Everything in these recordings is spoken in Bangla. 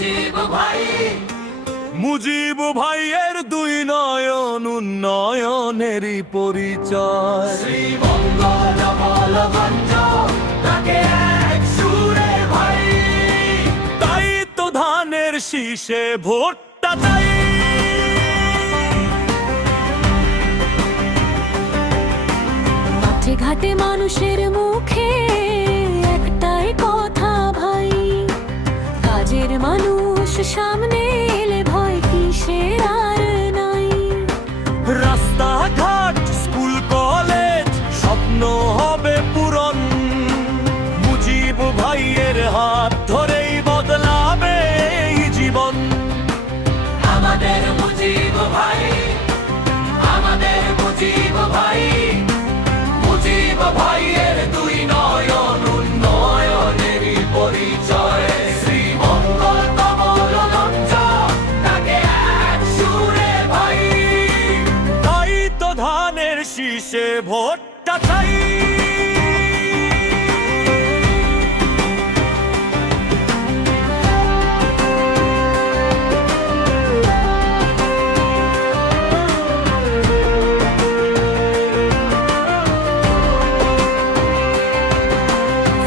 মুজিব ভাই। মুজিব ভাইয়ের দুই নয়ন উন্নয়নেরই পরিচয়। শ্রীমঙ্গল বলগঞ্জ তাকে এক সুরে ভাই। তাই তো ধানের শীষে ভোটটা চাই। মাঠে ঘাটে মানুষের মুখে একটাই কথা ভাই, কাজের মানুষ সামনে এলে ভয় কিসের আর নাই। রাস্তাঘাট স্কুল কলেজ স্বপ্ন হবে পূরণ। মুজিব ভাইয়ের হাত ধরেই বদলাবে এই জীবন। আমাদের মুজিব ভাই, আমাদের মুজিব ভাই। মুজিব ভাইয়ের দুই নয়ন উন্নয়নেরই পরিচয়। শ্রীমঙ্গল কমলগঞ্জ তাকে এক সুরে ভাই। তাই তো ধানের শীষে ভোটটা চাই।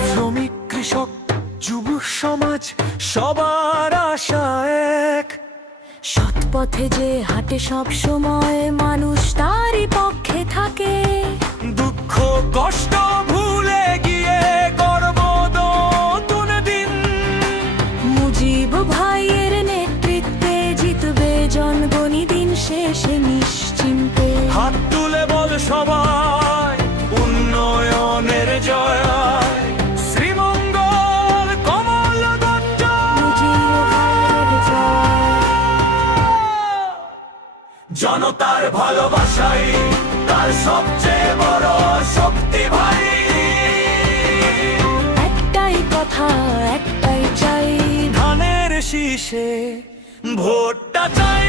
শ্রমিক কৃষক যুব সমাজ সবার আশা এক। সৎ পথে যে হাঁটে সব সময় মানুষ তারই পক্ষে থাকে। দুঃখ কষ্ট ভুলে গিয়ে গর্ব নতুন দিন। মুজিব ভাইয়ের নেতৃত্বে জিতবে জনগণই দিন শেষে নিশ্চিন্তে। হাত তুলে বল সবাই উন্নয়নের জয়। শ্রীমঙ্গল কমলগঞ্জ মুজিব ভাইয়ের জয়। জনতার ভালোবাসাই তার সবচেয়ে বড় শক্তি ভাই। একটাই কথা একটাই চাই, ধানের শীষে ভোটটা চাই।